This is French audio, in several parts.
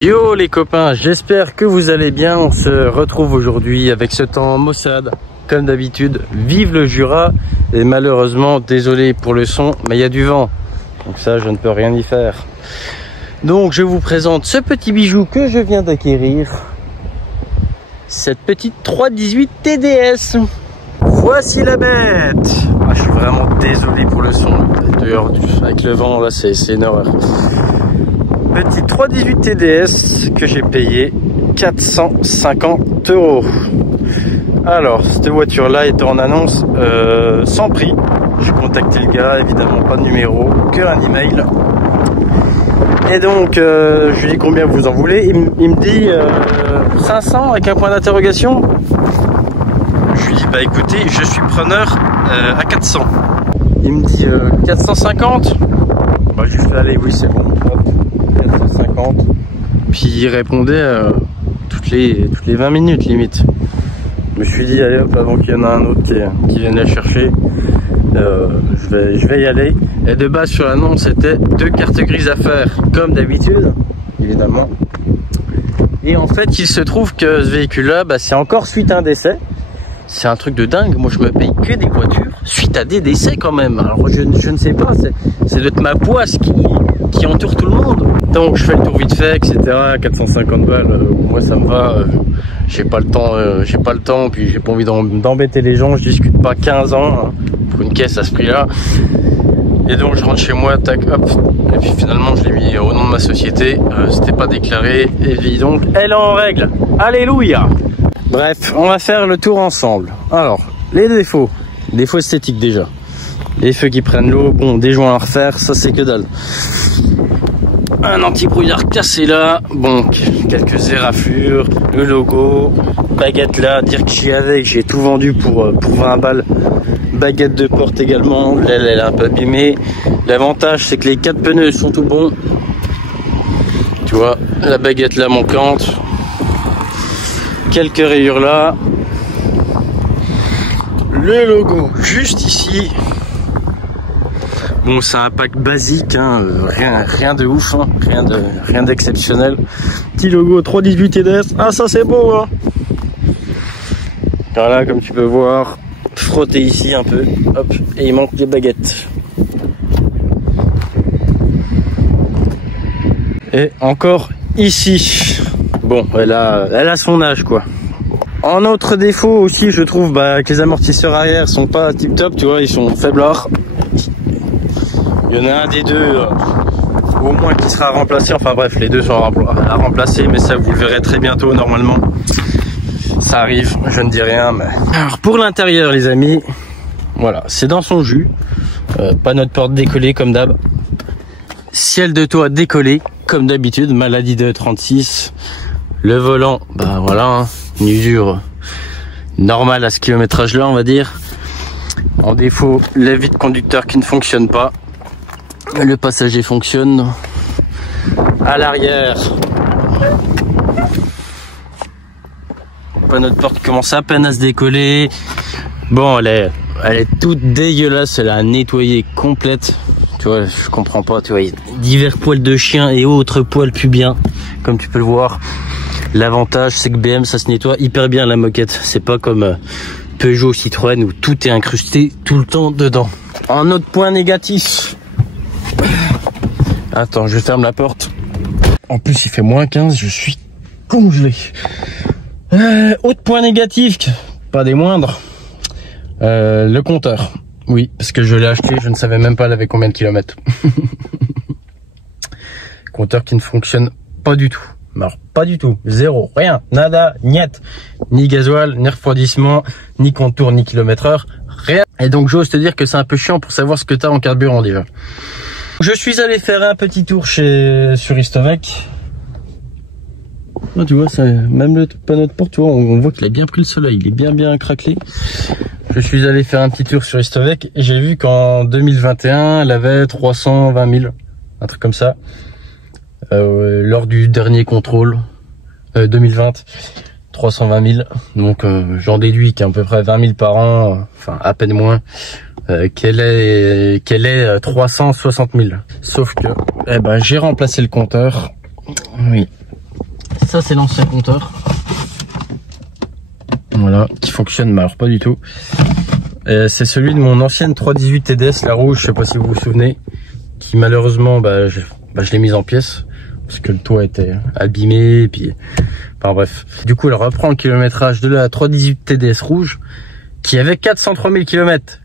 Yo les copains, j'espère que vous allez bien. On se retrouve aujourd'hui avec ce temps maussade comme d'habitude. Vive le Jura. Et malheureusement, désolé pour le son, mais il y a du vent, donc ça je ne peux rien y faire. Donc je vous présente ce petit bijou que je viens d'acquérir, cette petite 318 TDS. Voici la bête. Je suis vraiment désolé pour le son dehors, avec le vent là, c'est une horreur. Petite 318 TDS que j'ai payé 450 €. Alors, cette voiture-là était en annonce sans prix. J'ai contacté le gars, évidemment pas de numéro, qu'un email. Et donc, je lui dis combien vous en voulez. Il me dit 500 avec un point d'interrogation. Je lui dis bah écoutez, je suis preneur à 400. Il me dit 450. Bah je fais allez, oui c'est bon. 450. Puis il répondait toutes les 20 minutes limite. Je me suis dit allez hop, avant qu'il y en a un autre qui vienne la chercher, je vais y aller. Et de base sur l'annonce c'était 2 cartes grises à faire comme d'habitude évidemment. Et en fait il se trouve que ce véhicule là c'est encore suite à un décès. C'est un truc de dingue. Moi je me paye que des voitures suite à des décès quand même. Alors je ne sais pas, c'est de ma poisse qui entoure tout le monde. Donc je fais le tour vite fait, etc. 450 balles, moi ça me va. J'ai pas le temps, puis j'ai pas envie d'embêter les gens. Je discute pas 15 ans pour une caisse à ce prix là. Et donc je rentre chez moi, tac, hop. Et puis finalement je l'ai mis au nom de ma société. C'était pas déclaré. Et donc elle est en règle. Alléluia. Bref, on va faire le tour ensemble. Alors, les défauts esthétiques déjà. Les feux qui prennent l'eau, bon, des joints à refaire, ça c'est que dalle. Un anti-brouillard cassé là, bon, quelques éraflures, le logo, baguette là, dire que j'y avais, que j'ai tout vendu pour 20 balles. Baguette de porte également, l'aile elle est un peu abîmée. L'avantage c'est que les 4 pneus sont tout bons. Tu vois, la baguette là manquante. Quelques rayures là, le logo juste ici. Bon, c'est un pack basique, hein, rien de ouf, hein, rien d'exceptionnel. Petit logo 318 TDS, ah ça c'est beau, hein. Voilà, comme tu peux voir, frotter ici un peu, hop, et il manque les baguettes. Et encore ici. Bon, elle a son âge quoi. En autre défaut aussi, je trouve que les amortisseurs arrière sont pas tip top, tu vois, ils sont faiblards. Il y en a un des deux au moins qui sera remplacé, enfin bref, les deux sont à remplacer, mais ça vous le verrez très bientôt normalement. Ça arrive, je ne dis rien, mais... Alors pour l'intérieur les amis, voilà, c'est dans son jus. Pas notre porte décollée comme d'hab. Ciel de toit décollé comme d'habitude, maladie de 36. Le volant, voilà, hein, une usure normale à ce kilométrage là on va dire. En défaut, les vitres conducteurs qui ne fonctionnent pas. Le passager fonctionne. À l'arrière, notre porte commence à peine à se décoller. Bon, elle est toute dégueulasse, elle a nettoyé complète. Tu vois, je comprends pas, tu vois, divers poils de chien et autres poils pubiens, comme tu peux le voir. L'avantage, c'est que BM, ça se nettoie hyper bien la moquette. C'est pas comme Peugeot, Citroën où tout est incrusté tout le temps dedans. Un autre point négatif. Attends, je ferme la porte. En plus, il fait moins 15, je suis congelé. Autre point négatif, pas des moindres. Le compteur. Oui, parce que je l'ai acheté, je ne savais même pas elle avait combien de kilomètres. Compteur qui ne fonctionne pas du tout. Alors, pas du tout, zéro, rien, nada, niet, ni gasoil, ni refroidissement, ni contour, ni kilomètre-heure, rien. Et donc j'ose te dire que c'est un peu chiant pour savoir ce que tu as en carburant déjà. Je suis allé faire un petit tour sur Istovec. Ah, tu vois, même le panneau de porte, tu vois, on voit qu'il a bien pris le soleil, il est bien craquelé. Je suis allé faire un petit tour sur Istovec et j'ai vu qu'en 2021, elle avait 320 000, un truc comme ça. Lors du dernier contrôle 2020, 320 000, donc j'en déduis qu'à peu près 20 000 par an, enfin à peine moins, qu'elle est 360 000. Sauf que j'ai remplacé le compteur, oui, Ça c'est l'ancien compteur. Voilà, qui fonctionne, mais alors pas du tout. C'est celui de mon ancienne 318 TDS, la rouge, je sais pas si vous vous souvenez, qui malheureusement, je l'ai mise en pièces, parce que le toit était abîmé, et puis, enfin bref. Du coup, elle reprend le kilométrage de la 318 TDS rouge, qui avait 403 000 km.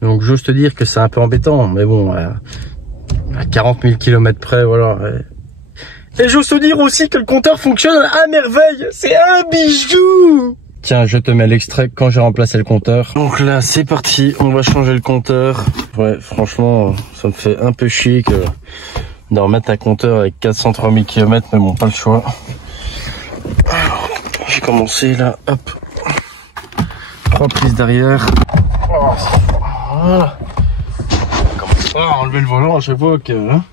Donc j'ose te dire que c'est un peu embêtant, mais bon, à 40 000 km près, voilà. Et j'ose te dire aussi que le compteur fonctionne à merveille, c'est un bijou. Tiens, je te mets l'extrait quand j'ai remplacé le compteur. Donc là, c'est parti, on va changer le compteur. Ouais, franchement, ça me fait un peu chier que de remettre un compteur avec 403 000 km, mais bon, pas le choix. Alors, j'ai commencé là, hop. 3 prises derrière. Oh, voilà. On commence pas à enlever le volant à chaque fois que... Hein.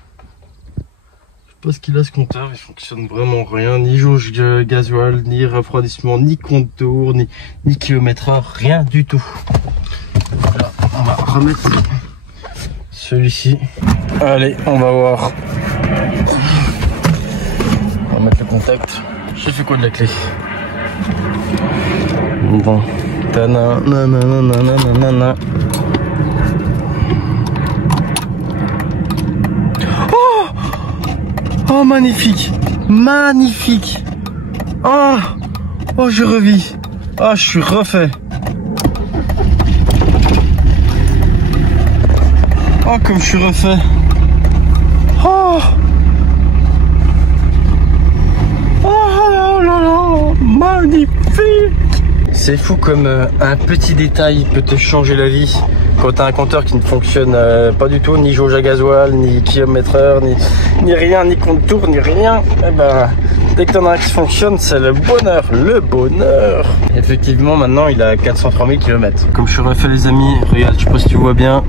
Je sais pas ce qu'il a ce compteur, il fonctionne vraiment rien, ni jauge gasoil, ni refroidissement, ni contour, ni kilomètre-heure, rien du tout. Voilà, on va remettre celui-ci. Allez, on va voir. On va mettre le contact. J'ai fait quoi de la clé? Bon. Ta-na-na-na-na-na-na-na. Oh, magnifique, magnifique. Oh, oh, je revis. Oh, je suis refait. Oh, comme je suis refait. Oh, oh là là, magnifique. C'est fou comme un petit détail peut te changer la vie. Quand tu as un compteur qui ne fonctionne pas du tout, ni jauge à gasoil, ni kilomètre-heure, ni rien, ni contour, ni rien, et ben, dès que tu en as un qui fonctionne, c'est le bonheur, le bonheur. Effectivement, maintenant, il a 403 000 km. Comme je suis refait, les amis, regarde, je sais pas si tu vois bien,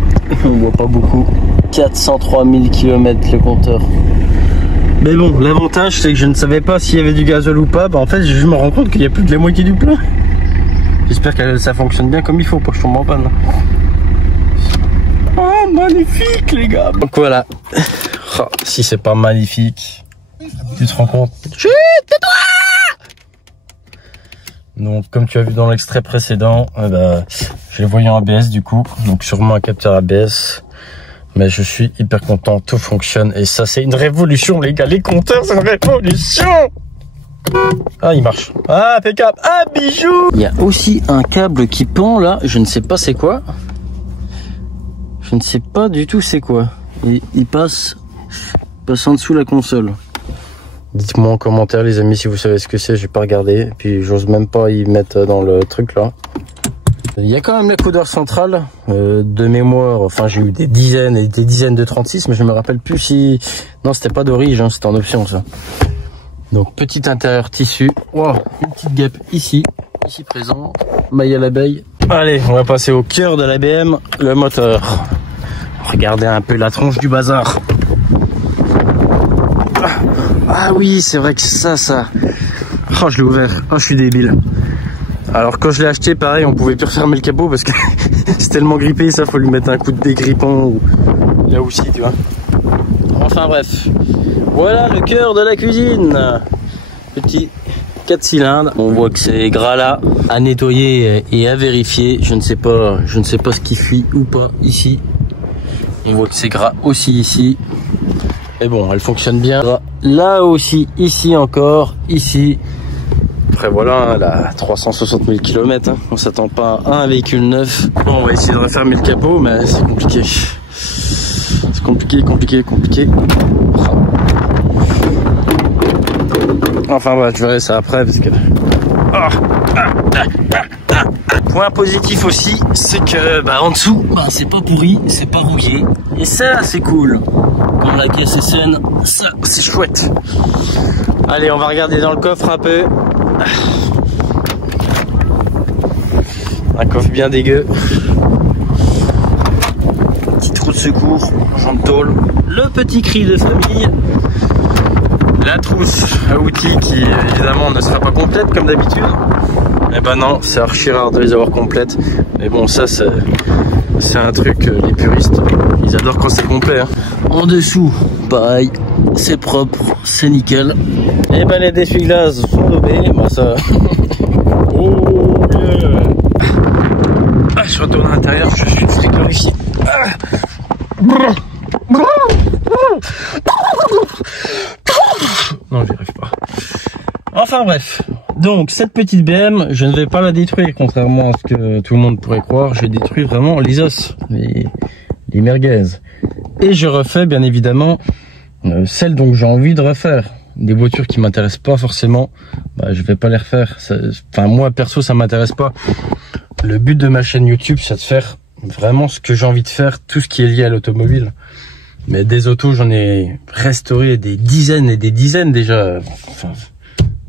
on voit pas beaucoup. 403 000 km le compteur. Mais bon, l'avantage, c'est que je ne savais pas s'il y avait du gasoil ou pas. Bah, en fait, je me rends compte qu'il y a plus de la moitié du plein. J'espère que ça fonctionne bien comme il faut, pour que je tombe en panne. Oh, magnifique, les gars. Donc voilà. Oh, si c'est pas magnifique, tu te rends compte. Chut, tais-toi. Donc, comme tu as vu dans l'extrait précédent, j'ai le voyant ABS du coup. Donc, sûrement un capteur ABS. Mais je suis hyper content, tout fonctionne. Et ça, c'est une révolution, les gars. Les compteurs, c'est une révolution. Ah, il marche. Ah, impeccable. Ah, bijou. Il y a aussi un câble qui pend là. Je ne sais pas c'est quoi. Je ne sais pas du tout c'est quoi. Il passe en dessous la console. Dites-moi en commentaire, les amis, si vous savez ce que c'est. J'ai pas regardé. Puis j'ose même pas y mettre dans le truc là. Il y a quand même l'écoudeur centrale de mémoire. Enfin, j'ai eu des dizaines et des dizaines de 36, mais je me rappelle plus si... Non, c'était pas d'origine, hein, c'était en option ça. Donc, petit intérieur tissu. Wow, une petite guêpe ici présente. Maille à l'abeille. Allez, on va passer au cœur de la BM, le moteur. Regardez un peu la tronche du bazar. Ah oui, c'est vrai que c'est ça. Oh, je l'ai ouvert. Oh, je suis débile. Alors quand je l'ai acheté, pareil, on pouvait plus refermer le capot parce que c'est tellement grippé, ça faut lui mettre un coup de dégrippant ou là aussi, tu vois. Enfin bref, voilà le cœur de la cuisine. Petit 4 cylindres. On voit que c'est gras là, à nettoyer et à vérifier. Je ne sais pas ce qui fuit ou pas ici. On voit que c'est gras aussi ici. Mais bon, elle fonctionne bien. Là aussi, ici encore, ici. Après voilà, elle a 360 000 km, hein. On s'attend pas à un véhicule neuf. Bon, on va essayer de refermer le capot, mais c'est compliqué. C'est compliqué. Enfin bah, je verrai ça après parce que... Point positif aussi, c'est que en dessous, c'est pas pourri, c'est pas rouillé. Et ça, c'est cool. Comme la caisse est saine, ça, c'est chouette. Allez, on va regarder dans le coffre un peu. Un coffre bien dégueu. Petit trou de secours, jambe tôle. Le petit cri de famille. La trousse à outils qui évidemment ne sera pas complète comme d'habitude. Eh ben non, c'est archi rare de les avoir complètes. Mais bon, ça c'est un truc, les puristes, ils adorent quand c'est complet. Hein. En dessous, pareil, c'est propre, c'est nickel. Et ben les essuie-glaces sont dopés, bah ça... Oh yeah. Ah, je retourne à l'intérieur, je suis fliqueur ici. Non, j'y arrive pas. Enfin bref, donc cette petite BM, je ne vais pas la détruire, contrairement à ce que tout le monde pourrait croire. Je détruis vraiment les os, les merguez. Et je refais bien évidemment celles dont j'ai envie de refaire. Des voitures qui m'intéressent pas forcément, bah, je vais pas les refaire. Enfin moi perso ça m'intéresse pas. Le but de ma chaîne YouTube c'est de faire vraiment ce que j'ai envie de faire, tout ce qui est lié à l'automobile. Mais des autos j'en ai restauré des dizaines et des dizaines déjà. Enfin,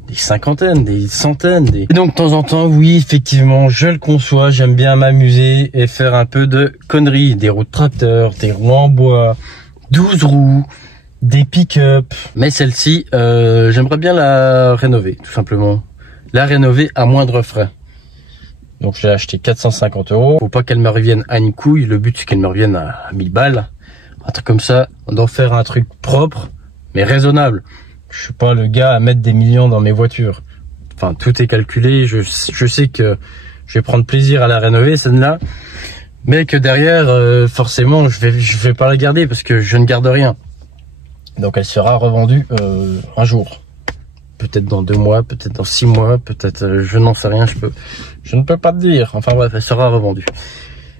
des cinquantaines, des centaines. Et donc de temps en temps, oui, effectivement, je le conçois, j'aime bien m'amuser et faire un peu de conneries. Des roues de tracteur, des roues en bois, 12 roues, des pick-up. Mais celle-ci, j'aimerais bien la rénover, tout simplement. La rénover à moindre frais. Donc je l'ai acheté 450 €. Faut pas qu'elle me revienne à une couille, le but c'est qu'elle me revienne à 1000 balles. Un truc comme ça, on doit faire un truc propre, mais raisonnable. Je suis pas le gars à mettre des millions dans mes voitures. Enfin, tout est calculé. Je sais que je vais prendre plaisir à la rénover, celle-là. Mais que derrière, forcément, je vais pas la garder parce que je ne garde rien. Donc, elle sera revendue un jour. Peut-être dans 2 mois, peut-être dans 6 mois, peut-être, je n'en sais rien. Je ne peux pas te dire. Enfin bref, elle sera revendue.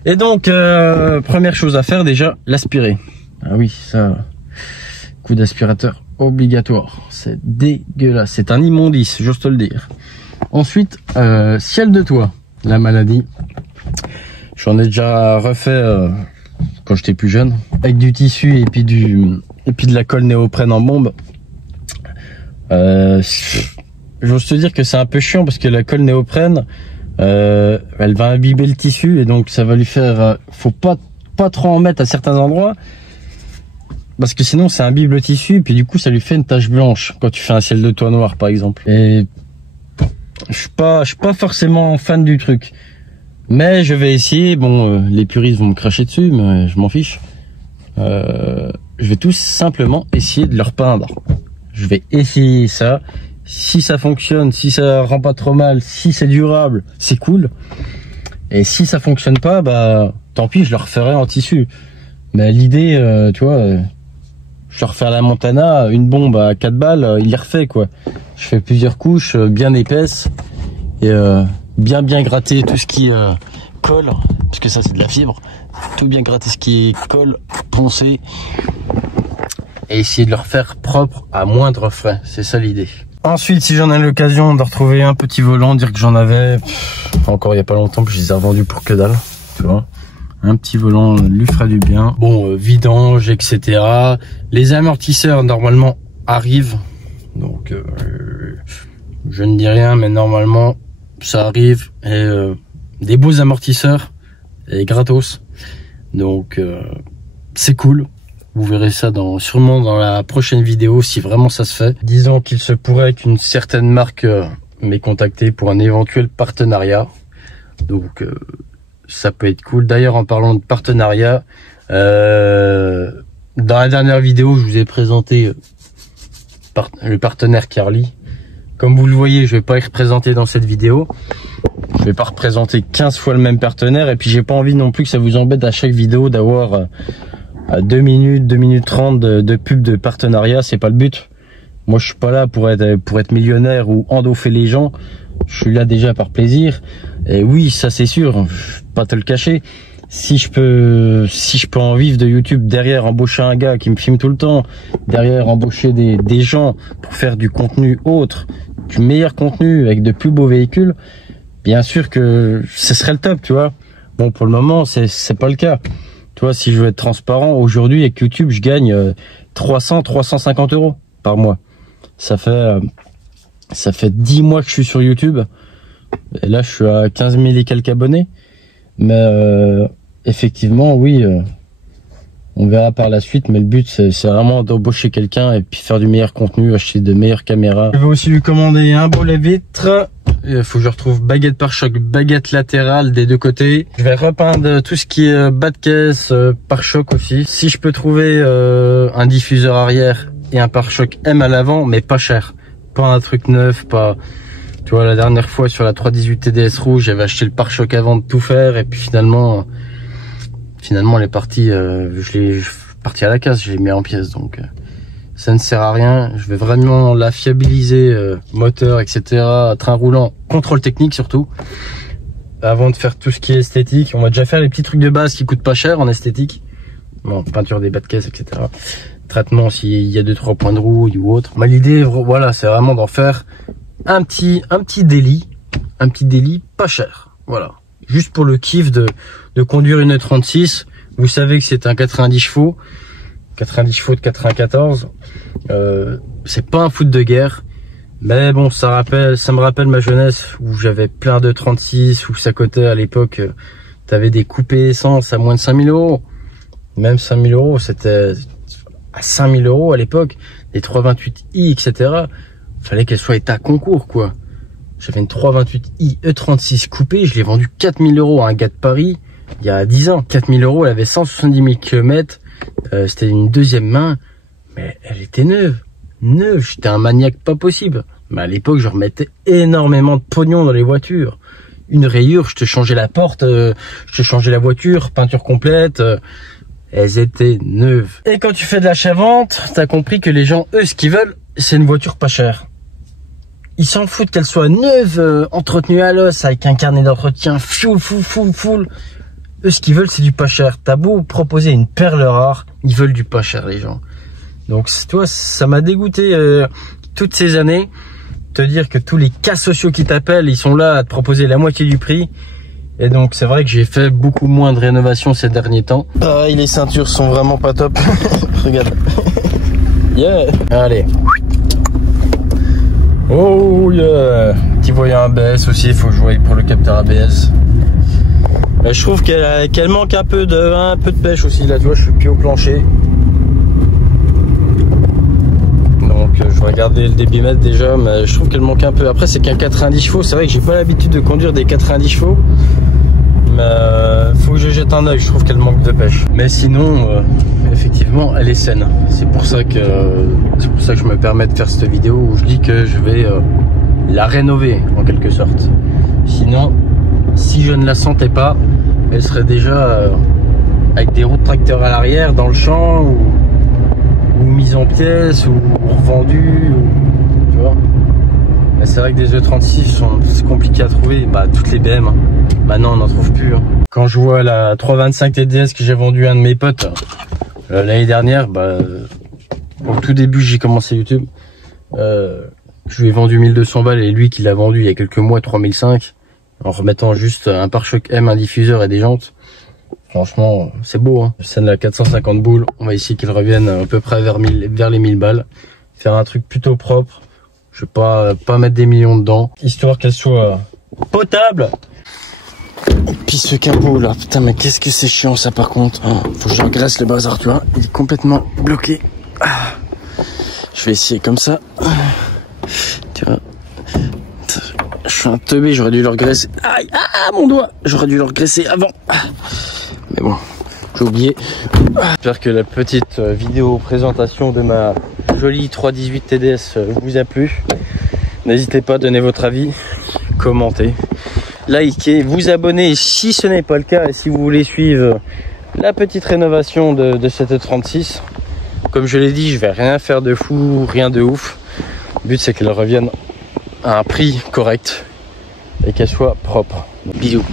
Et donc, première chose à faire déjà, l'aspirer. Ah oui, ça, coup d'aspirateur obligatoire. C'est dégueulasse. C'est un immondice, j'ose te le dire. Ensuite, ciel de toit. La maladie. J'en ai déjà refait quand j'étais plus jeune. Avec du tissu et puis de la colle néoprène en bombe. J'ose te dire que c'est un peu chiant parce que la colle néoprène, elle va imbiber le tissu et donc ça va lui faire... faut pas trop en mettre à certains endroits. Parce que sinon ça imbibe le tissu et puis du coup ça lui fait une tache blanche quand tu fais un ciel de toit noir par exemple. Et je suis pas forcément fan du truc. Mais je vais essayer, bon les puristes vont me cracher dessus mais je m'en fiche. Je vais tout simplement essayer de le repeindre. Je vais essayer ça. Si ça fonctionne, si ça rend pas trop mal, si c'est durable, c'est cool. Et si ça fonctionne pas, bah tant pis, je le referai en tissu. Mais l'idée, tu vois... je refais la Montana, une bombe à 4 balles, il les refait quoi. Je fais plusieurs couches bien épaisses et bien gratter tout ce qui colle, parce que ça c'est de la fibre. Tout bien gratter ce qui colle, poncer et essayer de le refaire propre à moindre frais. C'est ça l'idée. Ensuite, si j'en ai l'occasion de retrouver un petit volant, dire que j'en avais encore il y a pas longtemps, puis je les ai revendus pour que dalle, tu vois. Un petit volant lui fera du bien. Bon, vidange, etc. Les amortisseurs, normalement, arrivent. Donc, je ne dis rien, mais normalement, ça arrive. Et des beaux amortisseurs. Et gratos. Donc, c'est cool. Vous verrez ça sûrement dans la prochaine vidéo, si vraiment ça se fait. Disons qu'il se pourrait qu'une certaine marque m'ait contacté pour un éventuel partenariat. Donc... ça peut être cool. D'ailleurs, en parlant de partenariat, dans la dernière vidéo, je vous ai présenté le partenaire Carly. Comme vous le voyez, je vais pas y représenter dans cette vidéo. Je vais pas représenter 15 fois le même partenaire. Et puis, j'ai pas envie non plus que ça vous embête à chaque vidéo d'avoir 2 minutes, 2 minutes 30 de pub de partenariat. C'est pas le but. Moi, je suis pas là pour être millionnaire ou endoffer les gens. Je suis là déjà par plaisir. Et oui, ça c'est sûr, je vais pas te le cacher. Si je peux en vivre de YouTube, derrière embaucher un gars qui me filme tout le temps, derrière embaucher des gens pour faire du contenu autre, du meilleur contenu avec de plus beaux véhicules, bien sûr que ce serait le top, tu vois. Bon, pour le moment, c'est pas le cas. Tu vois, si je veux être transparent, aujourd'hui avec YouTube, je gagne 350 € par mois. Ça fait 10 mois que je suis sur YouTube. Et là, je suis à 15 000 et quelques abonnés. Mais effectivement, oui, on verra par la suite. Mais le but, c'est vraiment d'embaucher quelqu'un et puis faire du meilleur contenu, acheter de meilleures caméras. Je vais aussi lui commander un beau lave-vitre Il faut que je retrouve baguette pare-choc, baguette latérale des deux côtés. Je vais repeindre tout ce qui est bas de caisse, pare-choc aussi. Si je peux trouver un diffuseur arrière et un pare-choc M à l'avant, mais pas cher. Pas un truc neuf, pas... Tu vois, la dernière fois sur la 318 TDS rouge, j'avais acheté le pare-choc avant de tout faire et puis finalement elle est partie, je l'ai parti à la casse, je l'ai mis en pièces, donc ça ne sert à rien. Je vais vraiment la fiabiliser, moteur, etc., train roulant, contrôle technique surtout, avant de faire tout ce qui est esthétique. On va déjà faire les petits trucs de base qui coûtent pas cher en esthétique. Bon, peinture des bas de caisse, etc. Traitement s'il y a 2-3 points de rouille ou autre. Mais l'idée, voilà, c'est vraiment d'en faire un petit délit pas cher. Voilà. Juste pour le kiff de conduire une 36. Vous savez que c'est un 90 chevaux. 90 chevaux de 94. C'est pas un foot de guerre. Mais bon, ça me rappelle ma jeunesse où j'avais plein de 36, où ça cotait à l'époque, t'avais des coupés essence à moins de 5000 €. Même 5000 €, c'était à 5000 € à l'époque. Les 328i, etc. Fallait qu'elle soit état concours, quoi. J'avais une 328i E36 coupée, je l'ai vendue 4000 € à un gars de Paris, il y a 10 ans. 4000 €, elle avait 170 000 km, c'était une deuxième main, mais elle était neuve. J'étais un maniaque pas possible. Mais à l'époque, je remettais énormément de pognon dans les voitures. Une rayure, je te changeais la porte, je te changeais la voiture, peinture complète, elles étaient neuves. Et quand tu fais de l'achat-vente, t'as compris que les gens, eux, ce qu'ils veulent, c'est une voiture pas chère. Ils s'en foutent qu'elle soit neuve, entretenue à l'os, avec un carnet d'entretien full. Eux, ce qu'ils veulent, c'est du pas cher. T'as beau proposer une perle rare, ils veulent du pas cher, les gens. Donc, toi, ça m'a dégoûté toutes ces années. Te dire que tous les cas sociaux qui t'appellent, ils sont là à te proposer la moitié du prix. Et donc, c'est vrai que j'ai fait beaucoup moins de rénovations ces derniers temps. Pareil, les ceintures sont vraiment pas top. Regarde. Yeah. Allez. Oh yeah. Petit voyant ABS aussi, il faut jouer pour le capteur ABS. Je trouve qu'elle manque un peu de pêche aussi. Là, tu vois, je suis plus au plancher. Donc, je vais regarder le débitmètre déjà, mais je trouve qu'elle manque un peu. Après, c'est qu'un 90 chevaux. C'est vrai que j'ai pas l'habitude de conduire des 90 chevaux. Mais faut que je jette un œil, je trouve qu'elle manque de pêche. Mais sinon, effectivement, elle est saine. C'est pour ça que je me permets de faire cette vidéo où je dis que je vais la rénover en quelque sorte. Sinon, si je ne la sentais pas, elle serait déjà avec des roues de tracteur à l'arrière dans le champ ou mise en pièces ou revendue, tu vois. Mais c'est vrai que des E36 c'est compliqué à trouver. Bah, toutes les BM, hein. Maintenant on n'en trouve plus, hein. Quand je vois la 325 TDS que j'ai vendue à un de mes potes l'année dernière, bah, au tout début j'ai commencé YouTube, je lui ai vendu 1200 balles et lui qui l'a vendu il y a quelques mois 3005 en remettant juste un pare-choc M, un diffuseur et des jantes. Franchement, c'est beau, hein. Scène à 450 boules. On va essayer qu'il revienne à peu près vers les 1000 balles. Faire un truc plutôt propre. Je vais pas mettre des millions dedans, histoire qu'elle soit potable. Et puis ce capot là, putain, mais qu'est-ce que c'est chiant ça par contre. Faut que je regraisse le bazar, tu vois. Il est complètement bloqué. Je vais essayer comme ça. Tu vois. Je suis un teubé, j'aurais dû le regraisser. Aïe, mon doigt. J'aurais dû le regraisser avant. Mais bon, j'ai oublié. J'espère que la petite vidéo présentation de ma jolie 318 TDS vous a plu. N'hésitez pas à donner votre avis, commentez, likez, vous abonnez si ce n'est pas le cas et si vous voulez suivre la petite rénovation de cette 36. Comme je l'ai dit, je vais rien faire de fou, rien de ouf. Le but c'est qu'elle revienne à un prix correct et qu'elle soit propre. Bisous.